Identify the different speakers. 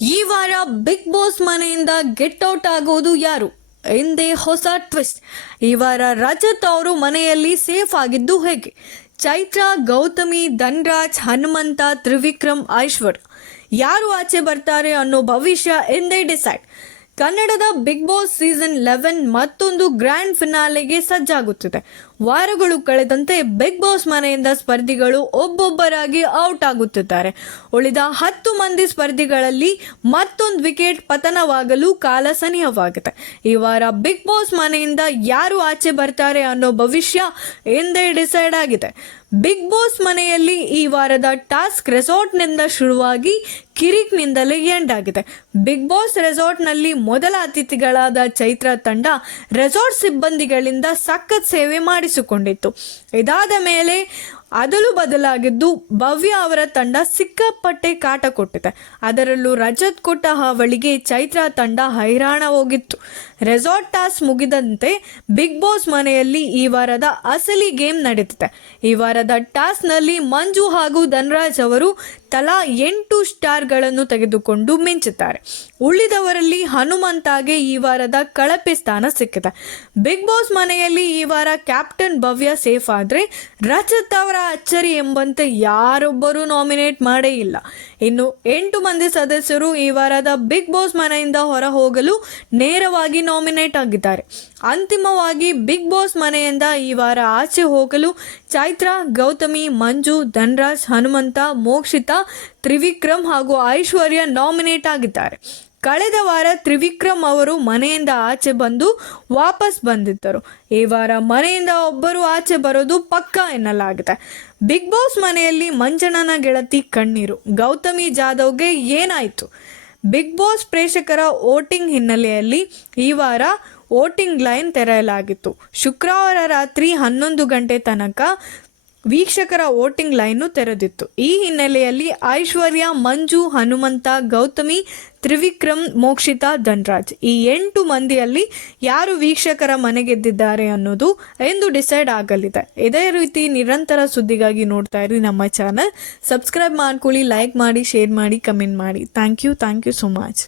Speaker 1: ಈ ವಾರ Bigg Boss ಮನೆಯಿಂದ ಗೆಟ್ ಔಟ್ ಆಗೋದು ಯಾರು? ಎಂದೇ ಹೊಸ ಟ್ವಿಸ್ಟ್ ಈ ವಾರ ರಜತ್ ಅವರು ಮನೆಯಲ್ಲಿ ಸೇಫ್ ಆಗಿದ್ದು ಹೇಗೆ? ಚೈತ್ರ, ಗೌತಮಿ, ಧನ್ರಾಜ್, ಹನುಮಂತ, ತ್ರಿವಿಕ್ರಮ್, ಐಶ್ವರ್ಯ. ಯಾರು ಆಚೆ ಬರ್ತಾರೆ ಅನ್ನೋ ಭವಿಷ್ಯ ಎಂದೇ ಡಿಸೈಡ್ ಕನ್ನಡದ ಬಿಗ್ ಬಾಸ್ ಸೀಸನ್ ಲೆವೆನ್ ಮತ್ತೊಂದು ಗ್ರ್ಯಾಂಡ್ ಫಿನಾಲೆಗೆ ಸಜ್ಜಾಗುತ್ತಿದೆ. ವಾರಗಳು ಕಳೆದಂತೆ ಬಿಗ್ ಬಾಸ್ ಮನೆಯಿಂದ ಸ್ಪರ್ಧಿಗಳು ಒಬ್ಬೊಬ್ಬರಾಗಿ ಔಟ್ ಆಗುತ್ತಿದ್ದಾರೆ. ಉಳಿದ ಹತ್ತು ಮಂದಿ ಸ್ಪರ್ಧಿಗಳಲ್ಲಿ ಮತ್ತೊಂದು ವಿಕೆಟ್ ಪತನವಾಗಲು ಕಾಲ ಸನಿಹವಾಗಿದೆ. ಈ ವಾರ ಬಿಗ್ ಬಾಸ್ ಮನೆಯಿಂದ ಯಾರು ಆಚೆ ಬರ್ತಾರೆ ಅನ್ನೋ ಭವಿಷ್ಯ ಎಂದೇ ಡಿಸೈಡ್ ಆಗಿದೆ. ಬಿಗ್ ಬಾಸ್ ಮನೆಯಲ್ಲಿ ಈ ವಾರದ ಟಾಸ್ಕ್ ರೆಸಾರ್ಟ್ನಿಂದ ಶುರುವಾಗಿ ಕಿರಿಕ್ನಿಂದಲೇ ಎಂಡ್ ಆಗಿದೆ. ಬಿಗ್ ಬಾಸ್ ರೆಸಾರ್ಟ್ನಲ್ಲಿ ಮೊದಲ ಅತಿಥಿಗಳಾದ ಚೈತ್ರ ತಂಡ ರೆಸಾರ್ಟ್ ಸಿಬ್ಬಂದಿಗಳಿಂದ ಸಖತ್ ಸೇವೆ ಮಾಡಿಸಿಕೊಂಡಿತ್ತು. ಇದಾದ ಮೇಲೆ ಅದಲು ಬದಲಾಗಿದ್ದು ಭವ್ಯ ಅವರ ತಂಡ ಸಿಕ್ಕಾಪಟ್ಟೆ ಕಾಟ ಕೊಟ್ಟಿದೆ. ಅದರಲ್ಲೂ ರಜತ್ ಕೊಟ್ಟ ಹಾವಳಿಗೆ ಚೈತ್ರ ತಂಡ ಹೈರಾಣ ಹೋಗಿತ್ತು. ರೆಸಾರ್ಟ್ ಟಾಸ್ ಮುಗಿದಂತೆ ಬಿಗ್ ಬಾಸ್ ಮನೆಯಲ್ಲಿ ಈ ವಾರದ ಅಸಲಿ ಗೇಮ್ ನಡೆದಿದೆ ಈ ವಾರದ ಟಾಸ್ನಲ್ಲಿ ಮಂಜು ಹಾಗೂ ಧನ್ರಾಜ್ ಅವರು ತಲಾ ಎಂಟು ಸ್ಟಾರ್ಗಳನ್ನು ತೆಗೆದುಕೊಂಡು ಮಿಂಚುತ್ತಾರೆ. ಉಳಿದವರಲ್ಲಿ ಹನುಮಂತಾಗೆ ಈ ವಾರದ ಕಳಪೆ ಸ್ಥಾನ ಸಿಕ್ಕಿದೆ. ಬಿಗ್ ಬಾಸ್ ಮನೆಯಲ್ಲಿ ಈ ವಾರ ಕ್ಯಾಪ್ಟನ್ ಭವ್ಯ ಸೇಫ್ ಆದರೆ ರಜತ್ ಅವರ ಅಚ್ಚರಿ ಎಂಬಂತೆ ಯಾರೊಬ್ಬರೂ ನಾಮಿನೇಟ್ ಮಾಡೇ ಇಲ್ಲ. ಇನ್ನು ಎಂಟು ಮಂದಿ ಸದಸ್ಯರು ಈ ವಾರದ ಬಿಗ್ ಬಾಸ್ ಮನೆಯಿಂದ ಹೊರ ಹೋಗಲು ನೇರವಾಗಿ ನಾಮಿನೇಟ್ ಆಗಿದ್ದಾರೆ. ಅಂತಿಮವಾಗಿ ಬಿಗ್ ಬಾಸ್ ಮನೆಯಿಂದ ಈ ವಾರ ಆಚೆ ಹೋಗಲು ಚೈತ್ರ, ಗೌತಮಿ, ಮಂಜು, ಧನ್ರಾಜ್, ಹನುಮಂತ, ಮೋಕ್ಷಿತಾ ತ್ರಿವಿಕ್ರಮ್ ಹಾಗೂ ಐಶ್ವರ್ಯ ನಾಮಿನೇಟ್ ಆಗಿದ್ದಾರೆ. ಕಳೆದ ವಾರ ತ್ರಿವಿಕ್ರಮ್ ಅವರು ಮನೆಯಿಂದ ಆಚೆ ಬಂದು ವಾಪಸ್ ಬಂದಿದ್ದರು. ಈ ವಾರ ಮನೆಯಿಂದ ಒಬ್ಬರು ಆಚೆ ಬರೋದು ಪಕ್ಕ ಎನ್ನಲಾಗಿದೆ. ಬಿಗ್ ಬಾಸ್ ಮನೆಯಲ್ಲಿ ಮಂಜಣ್ಣನ ಗೆಳತಿ ಕಣ್ಣೀರು. ಗೌತಮಿ ಜಾಧವ್ಗೆ ಏನಾಯಿತು? ಬಿಗ್ ಬಾಸ್ ಪ್ರೇಕ್ಷಕರ ವೋಟಿಂಗ್ ಹಿನ್ನೆಲೆಯಲ್ಲಿ ಈ ವಾರ ವೋಟಿಂಗ್ ಲೈನ್ ತೆರೆಯಲಾಗಿತ್ತು. ಶುಕ್ರವಾರ ರಾತ್ರಿ ಹನ್ನೊಂದು ಗಂಟೆ ತನಕ ವೀಕ್ಷಕರ ವೋಟಿಂಗ್ ಲೈನು ತೆರೆದಿತ್ತು. ಈ ಹಿನ್ನೆಲೆಯಲ್ಲಿ ಐಶ್ವರ್ಯ, ಮಂಜು, ಹನುಮಂತ, ಗೌತಮಿ, ತ್ರಿವಿಕ್ರಮ್, ಮೋಕ್ಷಿತಾ, ಧನ್ರಾಜ್ ಈ ಎಂಟು ಮಂದಿಯಲ್ಲಿ ಯಾರು ವೀಕ್ಷಕರ ಮನೆಗೆದ್ದಿದ್ದಾರೆ ಅನ್ನೋದು ಎಂದು ಡಿಸೈಡ್ ಆಗಲಿದೆ. ಇದೇ ರೀತಿ ನಿರಂತರ ಸುದ್ದಿಗಾಗಿ ನೋಡ್ತಾ ಇರಿ ನಮ್ಮ ಚಾನಲ್. ಸಬ್ಸ್ಕ್ರೈಬ್ ಮಾಡ್ಕೊಳ್ಳಿ, ಲೈಕ್ ಮಾಡಿ, ಶೇರ್ ಮಾಡಿ, ಕಮೆಂಟ್ ಮಾಡಿ. Thank you thank you so much.